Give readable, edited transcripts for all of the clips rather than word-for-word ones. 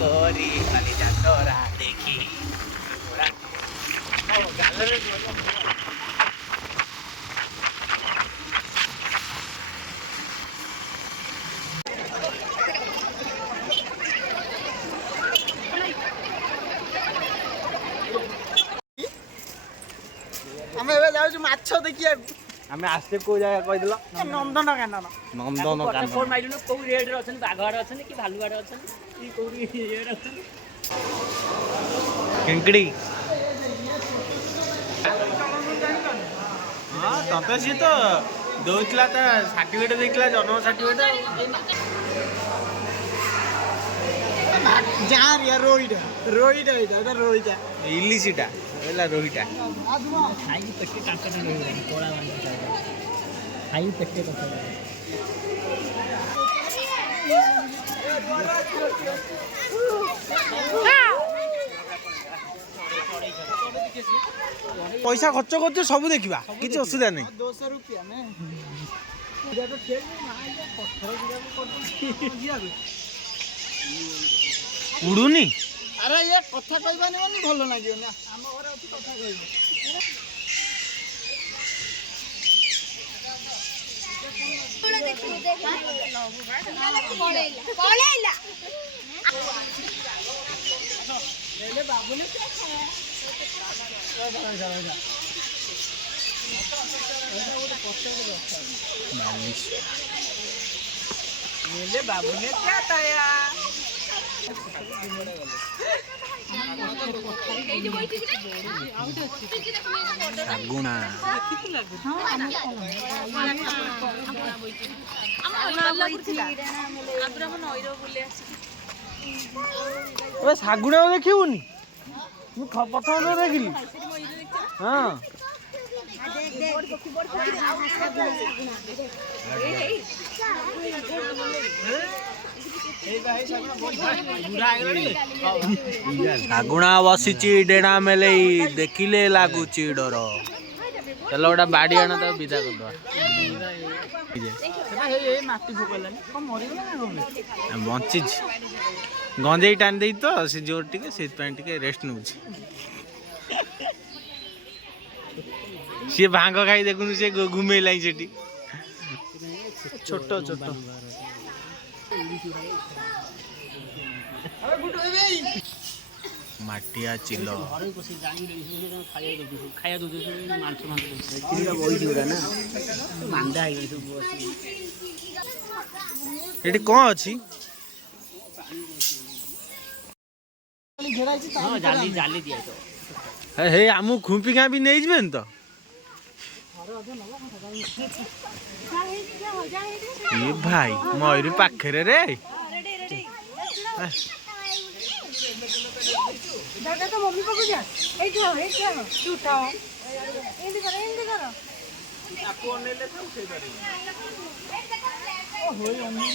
गोरी खाली तोरा देखी आम जाऊँ माछ देखिए आमे आस्ते को जागा कहिदल नंदनकानन नंदनकानन माइलु को रेड रे अछन बाघाड़ अछन कि भालुगाड़ अछन कि को रेड अछन केंकड़ी हां तते सी तो दोइतला ता सर्टिफिकेट देखला जन्म सर्टिफिकेट जा रे रोइडा रोइडा इडा रोइडा इलिसिटा एला रोहिटा खाई पेटे कांकड़ नहीं कोड़ा वाला खाई पेटे कथा पैसा खर्च कर सब देखा किसी असुविधा नहीं 200 रुपया में उड़ूनी अरे ये कथा कहबानी माने भल लागियो ना हम घरे अछि कथा कहबो पळेला ले बाबूले क्या खाया ले बाबूले क्या ताया गुणा ଶାଗୁଣା ଦେଖିବୁନି ମୁଁ ପ୍ରଥମ ଦେଖିଲି ହଁ ଶାଗୁଣା ବସିଛି ଡେଣା ମେଲେଇ ଦେଖିଲେ ଲାଗୁଛି ଡର ଚାଲ ଗୋଟେ ବାଡ଼ି ଆଣ ତାକୁ ବିଦା କରିଦବା ବଞ୍ଚିଛି ଗଞ୍ଜେଇ ଟାଣି ଦେଇ ତ ସେ ଜୋର ଟିକେ ସେଇଥିପାଇଁ ଟିକେ ରେଷ୍ଟ ନେଉଛି ସିଏ ଭାଙ୍ଗ ଖାଇ ଦେଖୁନୁ ସେ ଘୁମେଇଲାଣି ସେଠି छोट छोट माटिया चिल ये कौन अच्छी हे आम खुंपी गाँ भी नहीं जाए तो ये भाई मयूरी पाखरे रे तो मम्मी पापा जा ए जो ए क्या झूठा एंदी करो आपको नेले तो से करी ओ होय मम्मी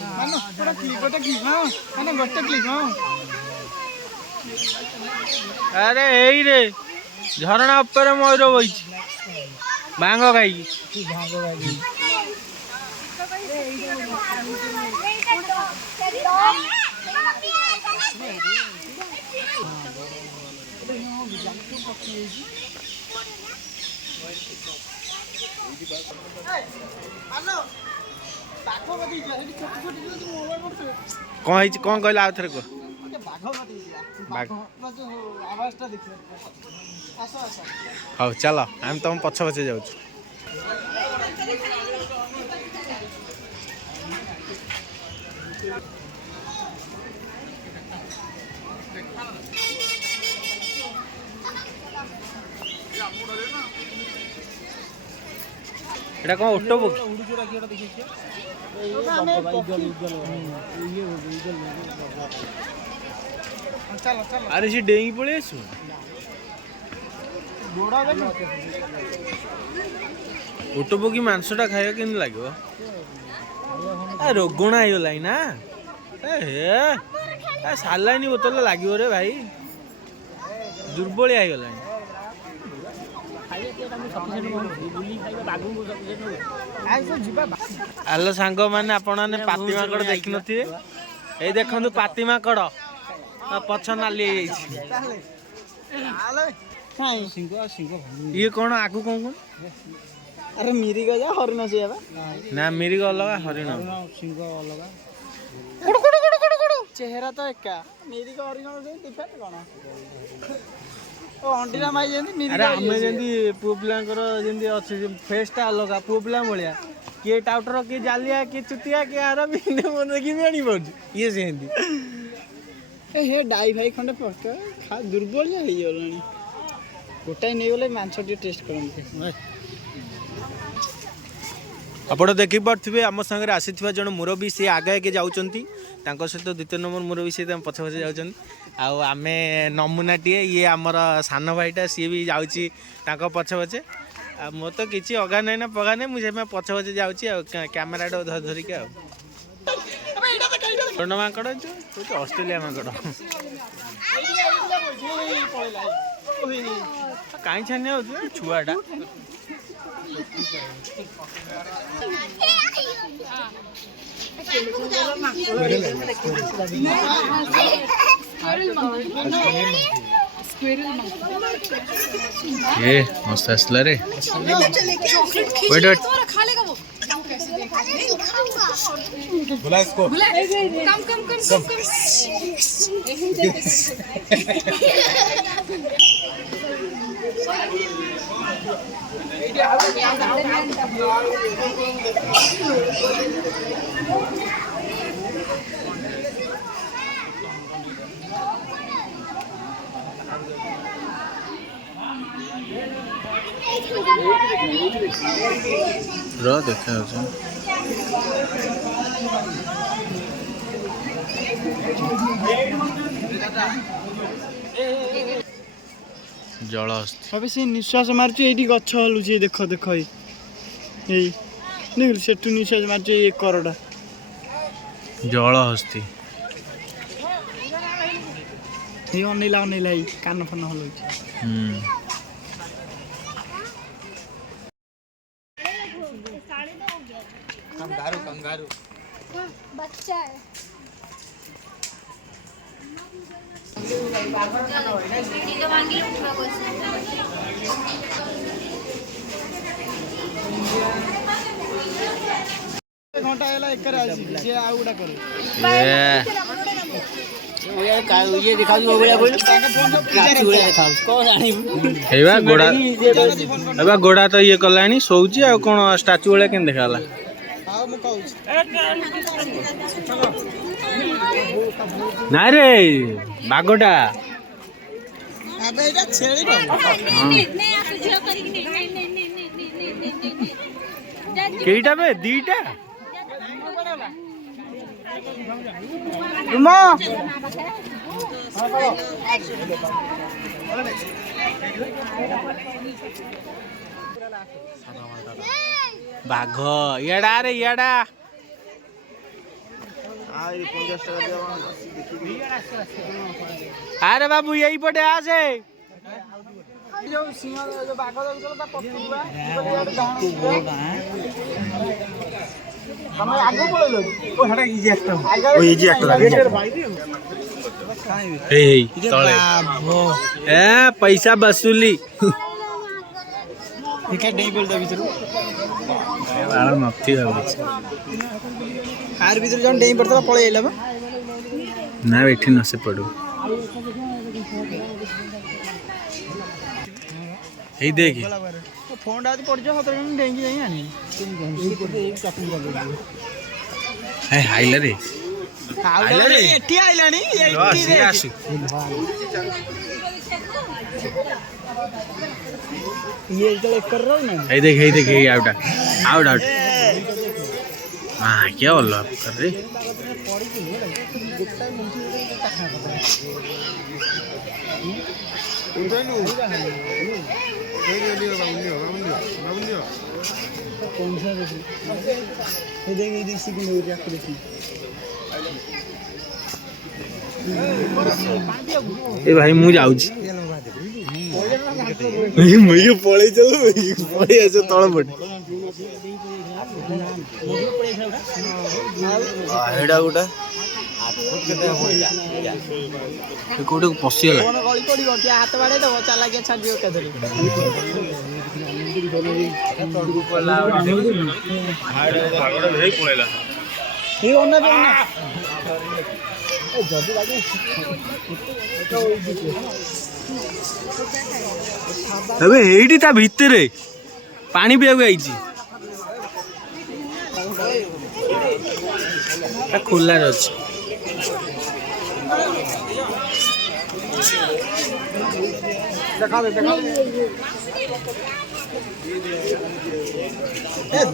मानो थोड़ा क्लिक होता क्लिक हां माने गोटे क्लिक हां अरे एई रे झरणा ऊपर मयूर बई भांग खाई कौन कहला आउ थरे को हाँ चलो आम तुम पछ पछे जाऊँ এটা কোন অটো বুক अरे सी डेंगी पड़े ओटो पकी मांसटा खाया के लगे रोगणा होगला ना सालानी बोतल लगे रे भाई दुर्बलिया होगला हेलो सांग मैंने आपण पाती माकड़ देखी नी ଏଇ ଦେଖନ୍ତୁ ପାତି ମାଙ୍କଡ ପଛ ନାଲି ହେଇଯାଇଛି। ଇଏ କଣ ଆଗୁ କଣ କଣ? अरे मिरी गजा हरिण से बा ନା ମିରିଗ ଅଲଗା ହରିଣ। सिंह अलग चेहरा तो एका मिरी को हरिण से डिफरेंट कोन ओ अंडीरा माई जेंती मिरी अरे आमे जेंती पुଅ ପିଲାଙ୍କର ଯେମିତି ଅଛି ଫେସ୍ଟା ଅଲଗା ପୁଅ ପିଲା ଭଳିଆ କିଏ ଟାଉଟର କିଏ ଜାଲିଆ କିଏ ଚୁଟିଆ କିଏ ଆର ବିନ୍ଦୁ ମନେ ଦେଖି ଜାଣି ପାରୁଛି ଇଏ ସେମିତି ए हे डाई भाई खंडे पक खा दुर्बल जा हेई गलानी गोटाई नै गले मांस टी टेस्ट करंती ଆପଣ ଦେଖିପାରୁଥିବେ ଆମ ସାଙ୍ଗରେ ଆସିଥିବା ଜଣେ ମୁରବୀ ସିଏ ଆଗେ ଯାଉଛନ୍ତି ତାଙ୍କ ସହିତ ଦ୍ୱିତୀୟ ନମ୍ବର ମୁରବୀ ସିଏ ପଛେ ପଛେ ଯାଉଛନ୍ତି ଆଉ ଆମେ ନମୁନାଟିଏ ଇଏ ଆମର ସାନ ଭାଇଟା ସିଏ ବି ଯାଉଛି ତାଙ୍କ ପଛେ ପଛେ ଆଉ ମୋର ତ କିଛି ଅଗା ନାହିଁ ନା ପଗା ନାହିଁ ମୁଁ ସେଥିପାଇଁ ପଛେ ପଛେ ଯାଉଛି ଆଉ କ୍ୟାମେରାଟା ଧରିକି ଆଉ ମାଙ୍କଡ଼ ଅଷ୍ଟ୍ରେଲିଆ ମାଙ୍କଡ଼ କାହିଁ ଛାନିଆ ହଉଛୁ ଛୁଆଟା ये मस्त असला रे वेट वेट बुला इसको कम कम कम कम देखा जल अबे से निश्वास मारछु एठी गछ हलुछि देख देख एई देख सेटु निश्वास मारछु ए करडा जल हस्ती ए अनेला अनेला कान फन हलुछि कंगारू कंगारू बच्चा है घंटा एला एक करे आसी जे आउडा करे ये दिखा दो बढ़िया बोल काची बढ़िया दिखा कौन जानी हेबा गोड़ा तो ये कलानी सोउची आ कोन स्टैचू वाला केन देखाला हां मु कहू ना रे बागोटा अबे एटा छेली नहीं आप झियो करी नहीं केईटा बे दीटा रुमा बाघ इयाडा रे इयाडा अरे बाबू यही पटे आसे जो सिंह जो बाघ जाउछला ता पटुबा हम आगो पळलो ओ हटा इजी एक्टर ओ इजी एक्टर हे तळे ए पैसा वसूली ठीक है नहीं बोल दे भीतर बाळ नथी भाबु कार भीतर जन डेई पड़ता पळे आइला बा ना बैठी न से पड़ू हे देखी फोन आदि पड़ जा हतर डेंगी जाई आनी हे हाइला रे आइला रे एठी आइलानी एठी रे आसु ये जले कर रहो ना हे देख हे आउट आउट आउट हां क्या बोल कर रे कौन सा देख ये देख इसी को ले रख देखी ए भाई मु जाउछी मुझे पळे चलो पळे ऐसे तळ पट हेडा गुटा କୋଉଠି ପଶିଗଲା କଣ ଗଳି ପଡିବ କିଏ ହାତ ବାଡେଇ ଦବ ଚାଲାକିଆ ଛାଡିବ କେତେବେଳେ ଏ ଅନା ବେ ଅନା ଏ ଯଦି ଲାଗେ ଏବେ ଏଇଠି ତା ଭିତରେ ପାଣି ପିଇବାକୁ ଆଇଛି ଖୋଲାରେ ଅଛି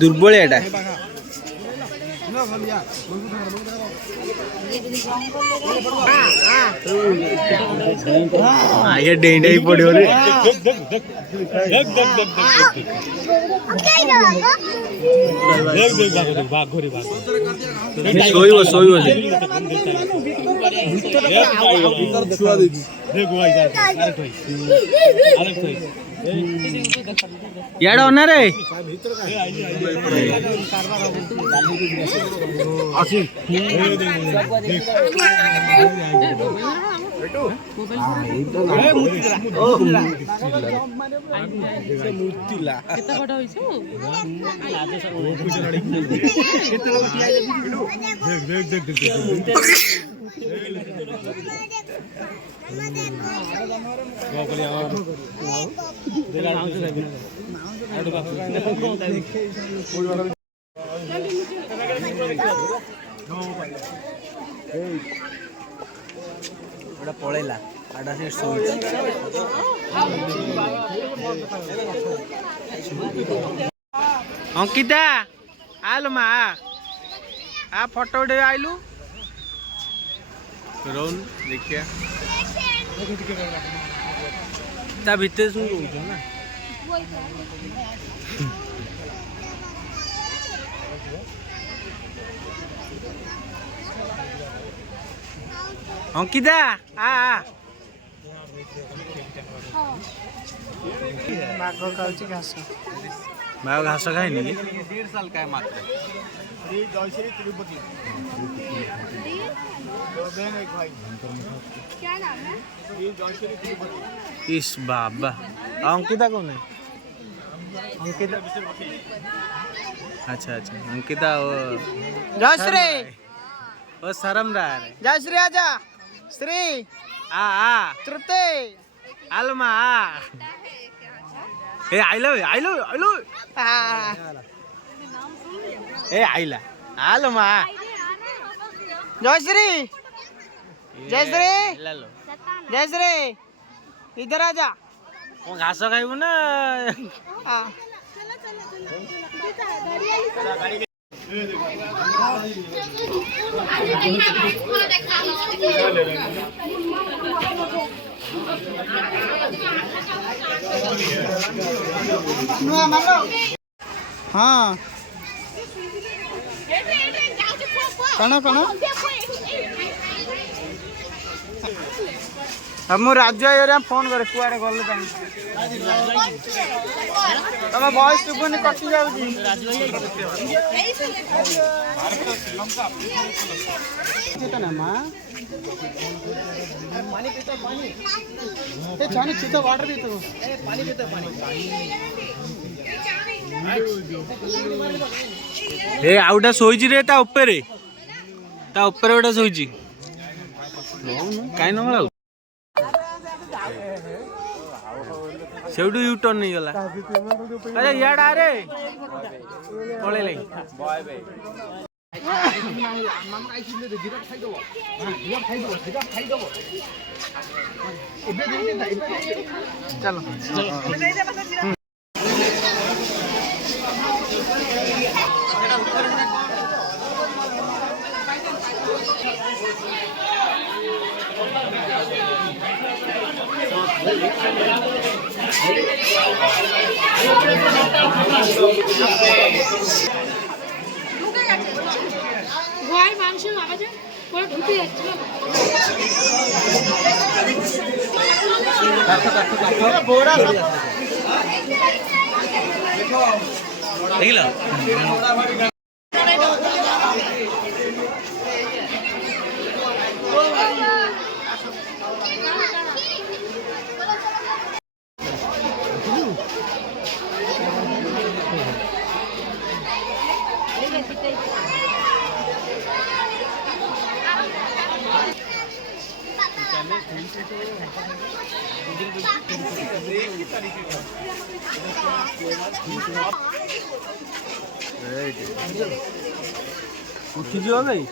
ଦୁର୍ବଳିଆଟା ये डेंडा ही पड़े रे सोईबो सोईबो याडा होना रे पड़ेला अंकिता आलो मा आ फोटो उठे आइलु रोन देखिया ता भीतर सुन रोज ना अंकिता आ बाघ खाଉଛି ଘାସ बाघ घास खाइनी 1.5 साल का है मात्र जयश्री तिरुपति क्या नाम है? जयश्री तिरुपति इस बाबा अंकिता कौन है अंकिता अच्छा अच्छा अंकिता वो ଜୟଶ୍ରୀ वो शर्मदार है ଜୟଶ୍ରୀ ଆଜା ଶ୍ରୀ आ ତୃପ୍ତି आलमा ए आइलो आइलो आइलो ए आइला आलमा ଜୟଶ୍ରୀ ଜୟଶ୍ରୀ लालो ଜୟଶ୍ରୀ इधर आजा कौन घास खाइबू ना हाँ हाँ कण कण अब मु राजू आइरा फोन करे कुआडे गले ताई तम वॉइस सुबुनी कटि जाउची ना मां पानी पीतो पानी ए छानी चितो वाटर पीतो ए पानी पीतो पानी ए आउटा सोईची रे ता ऊपर गोटा सोईची काई नमला सेउडू यू टर्न नहीं गला अरे याड आ रे पळे लई चलो ভয় মাংস আওয়াজে পুরো ঢুকে যাচ্ছে बोरा देखिल ଉଠିଯିବ ଭାଇ।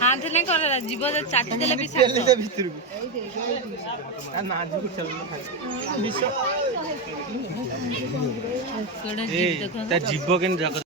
ହାତ ନାଇଁ କର ଯିବ ଚାଟି ଦେଲେ ବି ଭିତରକୁ ତା ଯିବ କେମିତି